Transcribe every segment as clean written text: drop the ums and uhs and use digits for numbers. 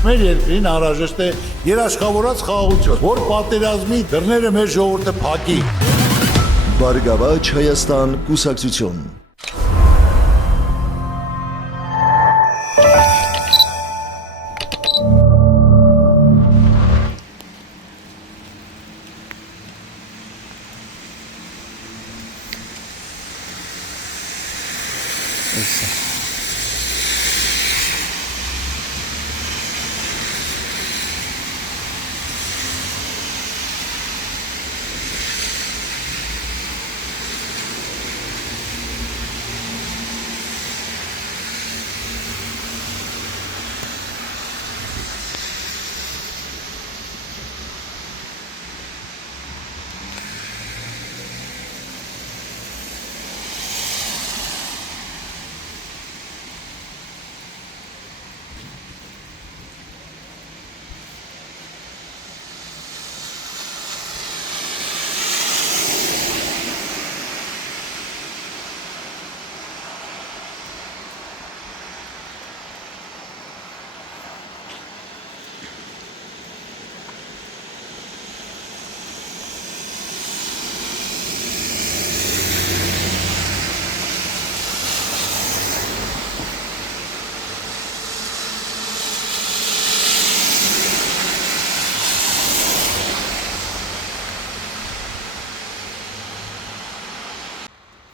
Մեր երկրին անհրաժեշտ է երաշխավորած խաղաղություն, որ պատերազմի դռները մեր ժողովուրդը փակի։ Բարգավաճ Հայաստան կուսակցություն։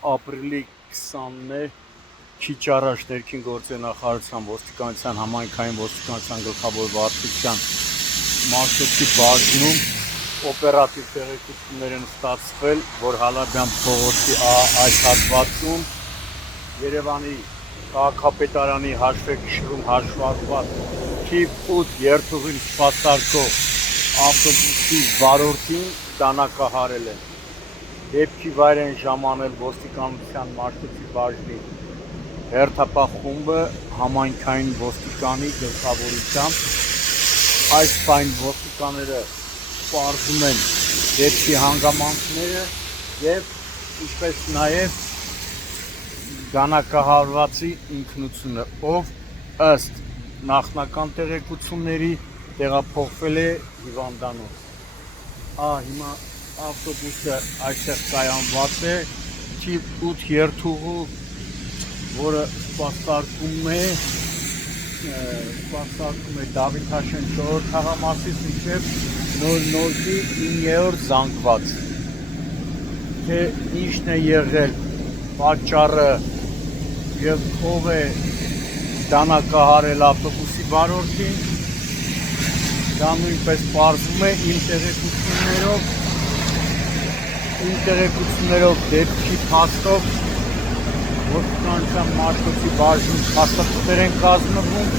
Ապրիլի 20-ն քիչ առաջ ներքին գործերի նախարարության ոստիկանության համայնքային ոստիկանության գլխավոր վարչության Մաշտոցի բաժնում օպերատիվ տեղեկություններ են ստացվել, որ Հալաբյան փողոցի այս հատվածում Երևանի քաղաքապետարանի հաշվեկշռում հաշվարկված թիվ 8 երթուղին սպասարկող ավտոբուսի վարորդին դանակահարել են։ Դեպքի վայր են ժամանել ոստիկանության Մաշտոցի բաժնի հերթապահ խումբը համայնքային ոստիկանի գլխավորությամբ։ Այս պայն ոստիկանները պարզում են դեպքի հանգամանքները եւ ինչպես նաեւ դանակահարվածի ինքնությունը, ով ըստ նախնական տեղեկությունների տեղափոխվել է հիվանդանոց։ Հիմա ավտոբուսը այստեղ կայանված է, թիվ 8 երթուղու, որը սպասարկում է Դավիթ Հաշեն 4-րդ թաղամասից մինչև Նորքի 9-րդ զանգված։ Թե ինչն է եղել պատճառը եւ ով է դանակահարել ավտոբուսի վարորդին, դա նույնպես պարզվում է իմ տեղեկություններով դեպքի փաստով ոստիկանության Մաշտոցի բաժնում փաստաթղթեր են կազմվում,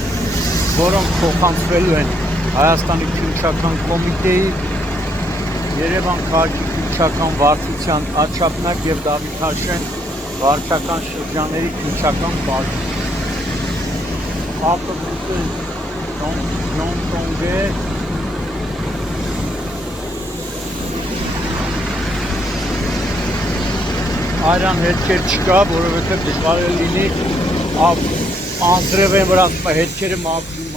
որոնք փոխանցվելու են Հայաստանի քննչական կոմիտեի, Երևան քաղաքի քննչական վարչության աջակնակ եւ Դավիթ Հաշեն վարչական շրջանների քննչական բաժնում։ Ավտոբուսը Ժոնտոնգ է, այրան հետքեր չկա, որովհետև դժվար է լինի անձրև են վրա հետքերը մաքրում,